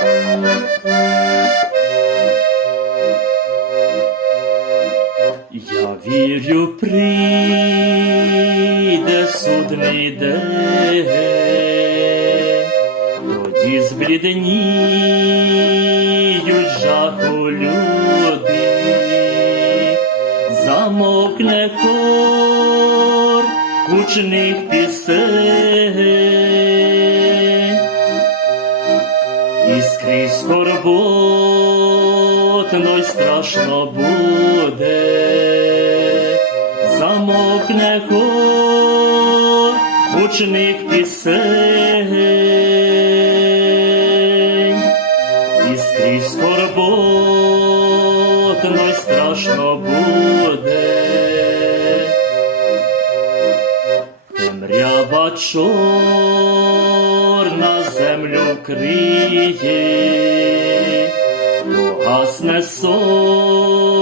Я вірю, прийде судний день, тоді збліденіють жаху люди, замовкне хор гучних пісень. Скорботно й страшно буде, замовкне хор гучних пісень, і скрізь скорботно й страшно буде. Темрява чорна землю вкриє, погасне сонце,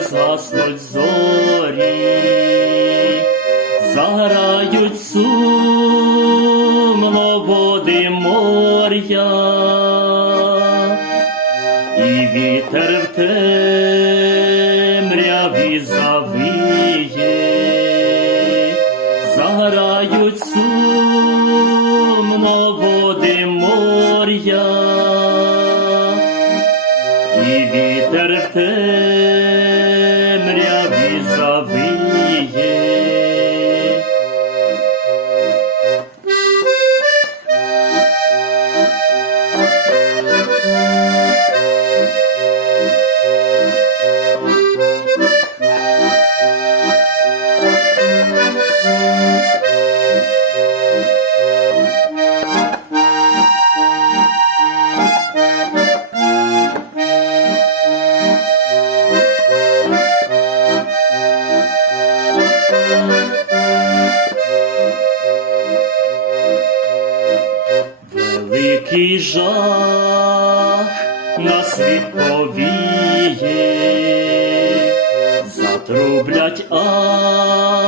згаснуть зорі, заграють сумно води моря, жах на світ повіє, затрублять ангели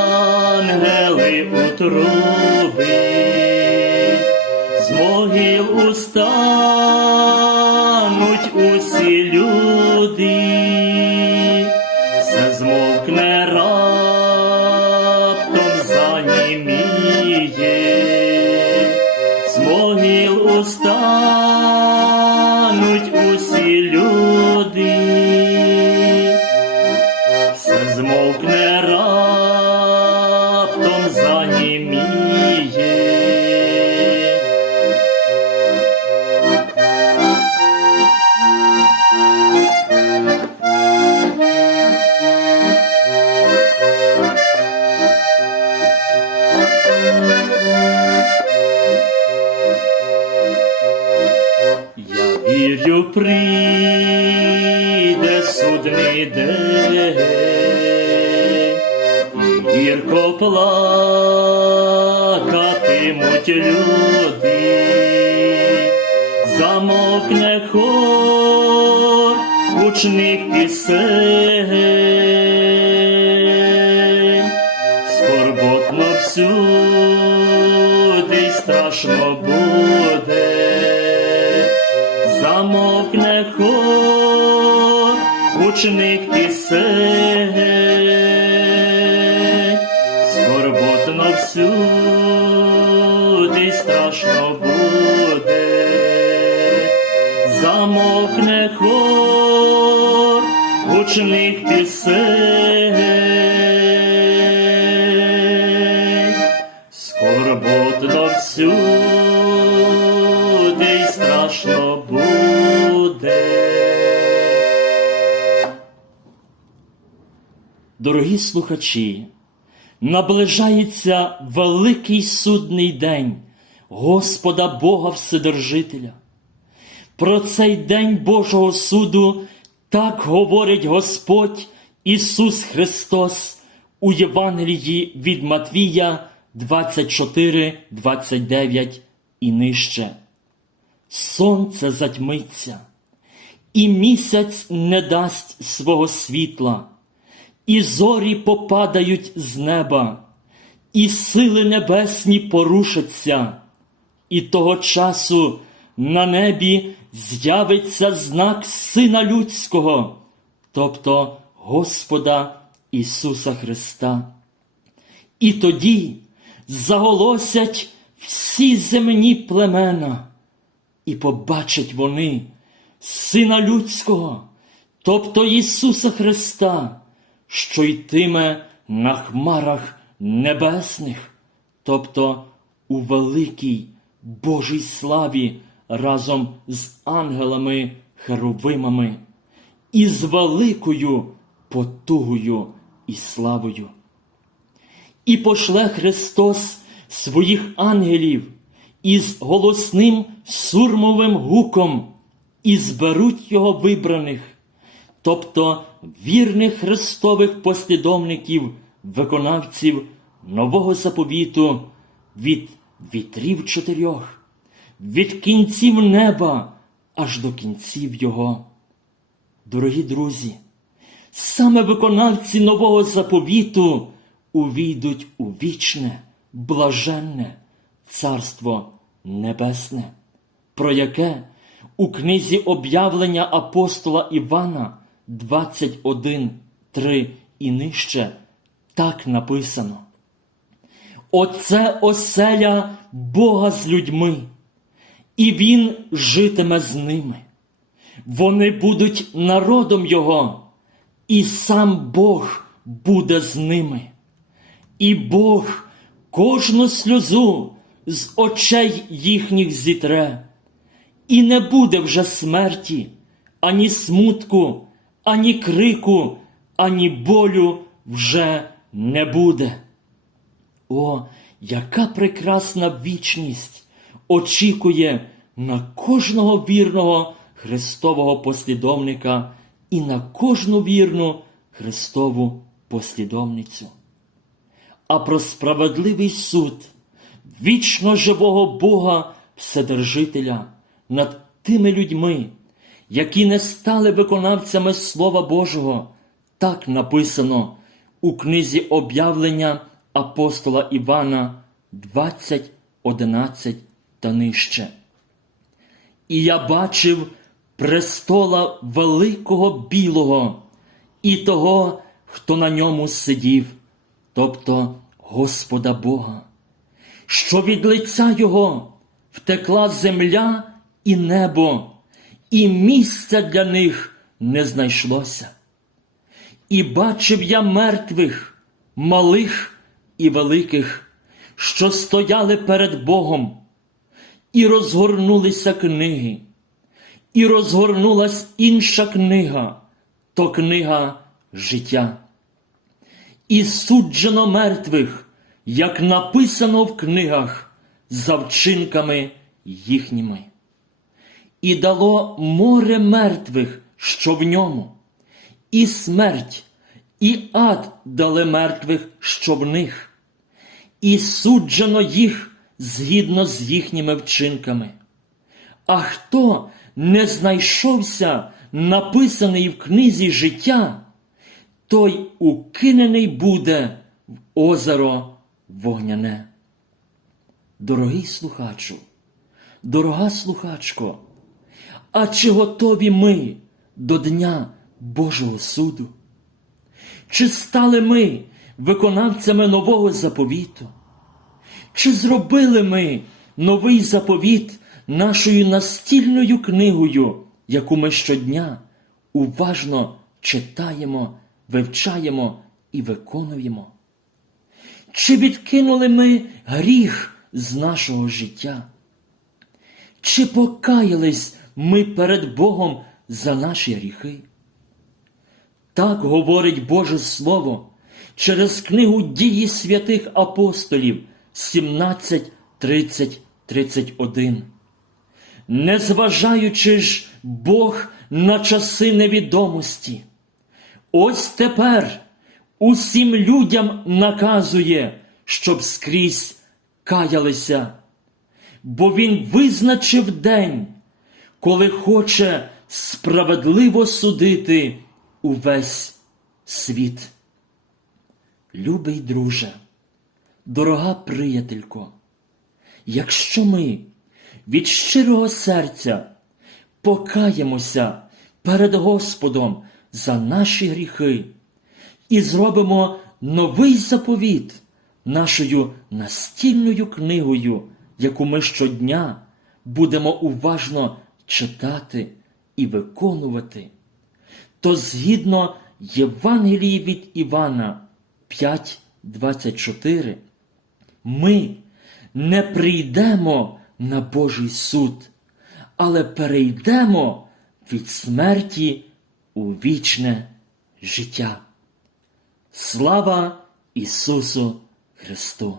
у труби, з могил устануть замовкне хор гучних пісень, скорботно всюди страшно буде. Замовкне хор гучних пісень, скорботно всюди гучних пісень, скорботно всюди й страшно буде. Дорогі слухачі, наближається великий судний день Господа Бога Вседержителя. Про цей день Божого суду так говорить Господь Ісус Христос у Євангелії від Матвія 24, 29 і нижче. Сонце затьмиться, і місяць не дасть свого світла, і зорі попадають з неба, і сили небесні порушаться, і того часу на небі з'явиться знак Сина Людського, тобто Господа Ісуса Христа. І тоді заголосять всі земні племена, і побачать вони Сина Людського, тобто Ісуса Христа, що йтиме на хмарах небесних, тобто у великій Божій славі разом з ангелами херовимами і з великою потугою і славою. І пошле Христос своїх ангелів із голосним сурмовим гуком, і зберуть його вибраних, тобто вірних Христових послідовників, виконавців нового заповіту від вітрів чотирьох, від кінців неба аж до кінців його. Дорогі друзі, саме виконавці нового заповіту увійдуть у вічне, блаженне Царство Небесне, про яке у книзі об'явлення апостола Івана 21, 3 і нижче так написано. Оце оселя Бога з людьми, і Він житиме з ними. Вони будуть народом Його, і сам Бог буде з ними. І Бог кожну сльозу з очей їхніх зітре, і не буде вже смерті, ані смутку, ані крику, ані болю вже не буде. О, яка прекрасна вічність очікує на кожного вірного Христового послідовника і на кожну вірну Христову послідовницю. А про справедливий суд вічно живого Бога Вседержителя над тими людьми, які не стали виконавцями Слова Божого, так написано у книзі об'явлення апостола Івана 20, 11 та нижче. І я бачив престола великого білого і того, хто на ньому сидів, тобто Господа Бога, що від лиця Його втекла земля і небо, і місця для них не знайшлося. І бачив я мертвих, малих і великих, що стояли перед Богом, і розгорнулися книги, і розгорнулась інша книга, то книга життя. І суджено мертвих, як написано в книгах, за вчинками їхніми. І дало море мертвих, що в ньому, і смерть, і ад дали мертвих, що в них, і суджено їх згідно з їхніми вчинками. А хто не знайшовся, написаний в книзі життя, той укинений буде в озеро вогняне. Дорогий слухачу, дорога слухачко, а чи готові ми до Дня Божого суду? Чи стали ми виконавцями нового заповіту? Чи зробили ми новий заповіт нашою настільною книгою, яку ми щодня уважно читаємо, вивчаємо і виконуємо? Чи відкинули ми гріх з нашого життя? Чи покаялись ми перед Богом за наші гріхи? Так говорить Боже Слово через книгу дії святих апостолів 17, 30, 31. Незважаючи ж Бог на часи невідомості, ось тепер усім людям наказує, щоб скрізь каялися, бо Він визначив день, коли хоче справедливо судити увесь світ. Любий друже, дорога приятелько, якщо ми від щирого серця покаємося перед Господом за наші гріхи і зробимо новий заповіт, нашою настільною книгою, яку ми щодня будемо уважно читати і виконувати, то згідно Євангелії від Івана 5.24, ми не прийдемо на Божий суд, але перейдемо від смерті у вічне життя. Слава Ісусу Христу!